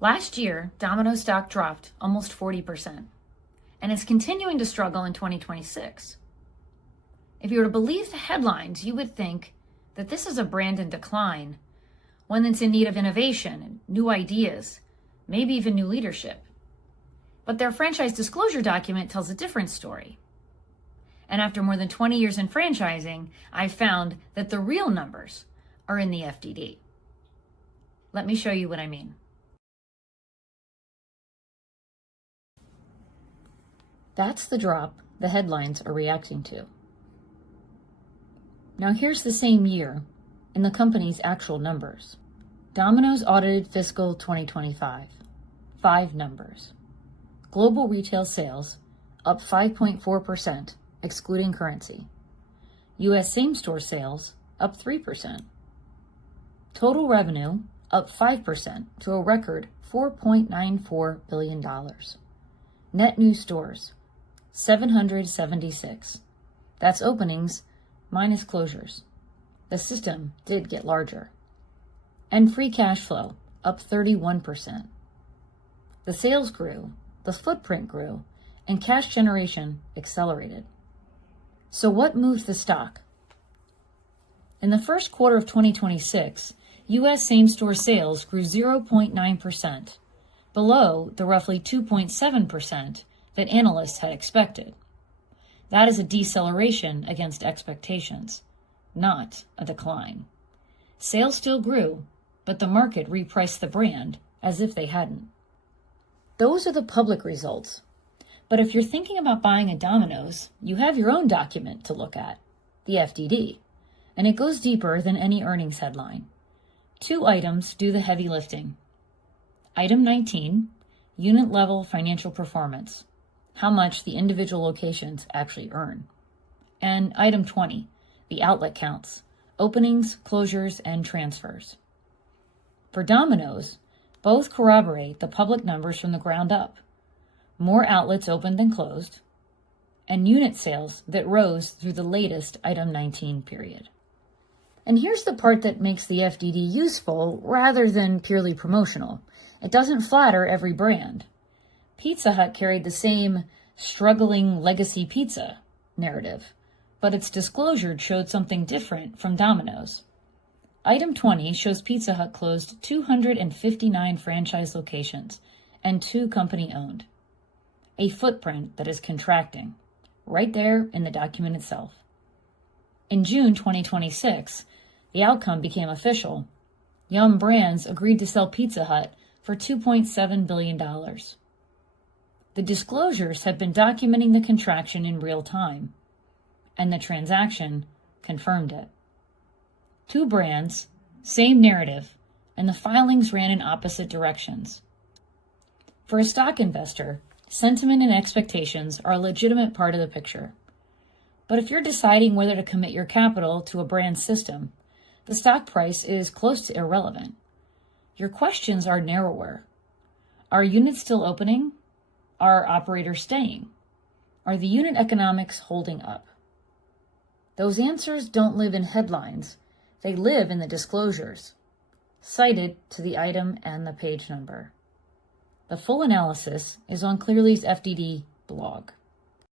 Last year, Domino stock dropped almost 40%, and it's continuing to struggle in 2026. If you were to believe the headlines, you would think that this is a brand in decline, one that's in need of innovation and new ideas, maybe even new leadership. But their franchise disclosure document tells a different story. And after more than 20 years in franchising, I've found that the real numbers are in the FDD. Let me show you what I mean. That's the drop the headlines are reacting to. Now here's the same year in the company's actual numbers. Domino's audited fiscal 2025. 5 numbers. Global retail sales up 5.4%, excluding currency. U.S. same-store sales up 3%. Total revenue up 5% to a record $4.94 billion. Net new stores, 776. That's openings minus closures. The system did get larger. And free cash flow up 31%. The sales grew, the footprint grew, and cash generation accelerated. So what moved the stock? In the first quarter of 2026, U.S. same-store sales grew 0.9%, below the roughly 2.7% that analysts had expected. That is a deceleration against expectations, not a decline. Sales still grew, but the market repriced the brand as if they hadn't. Those are the public results. But if you're thinking about buying a Domino's, you have your own document to look at, the FDD, and it goes deeper than any earnings headline. 2 items do the heavy lifting. Item 19, unit level financial performance, how much the individual locations actually earn. And item 20, the outlet counts, openings, closures, and transfers. For Domino's, both corroborate the public numbers from the ground up. More outlets opened than closed, and unit sales that rose through the latest item 19 period. And here's the part that makes the FDD useful rather than purely promotional. It doesn't flatter every brand. Pizza Hut carried the same struggling legacy pizza narrative, but its disclosure showed something different from Domino's. Item 20 shows Pizza Hut closed 259 franchise locations and 2 company-owned. A footprint that is contracting, right there in the document itself. In June 2026, the outcome became official. Yum! Brands agreed to sell Pizza Hut for $2.7 billion. The disclosures have been documenting the contraction in real time, and the transaction confirmed it. 2 brands, same narrative, and the filings ran in opposite directions. For a stock investor, sentiment and expectations are a legitimate part of the picture. But if you're deciding whether to commit your capital to a brand system, the stock price is close to irrelevant. Your questions are narrower. Are units still opening? Are operators staying? Are the unit economics holding up? Those answers don't live in headlines. They live in the disclosures, cited to the item and the page number. The full analysis is on Clearly's FDD blog.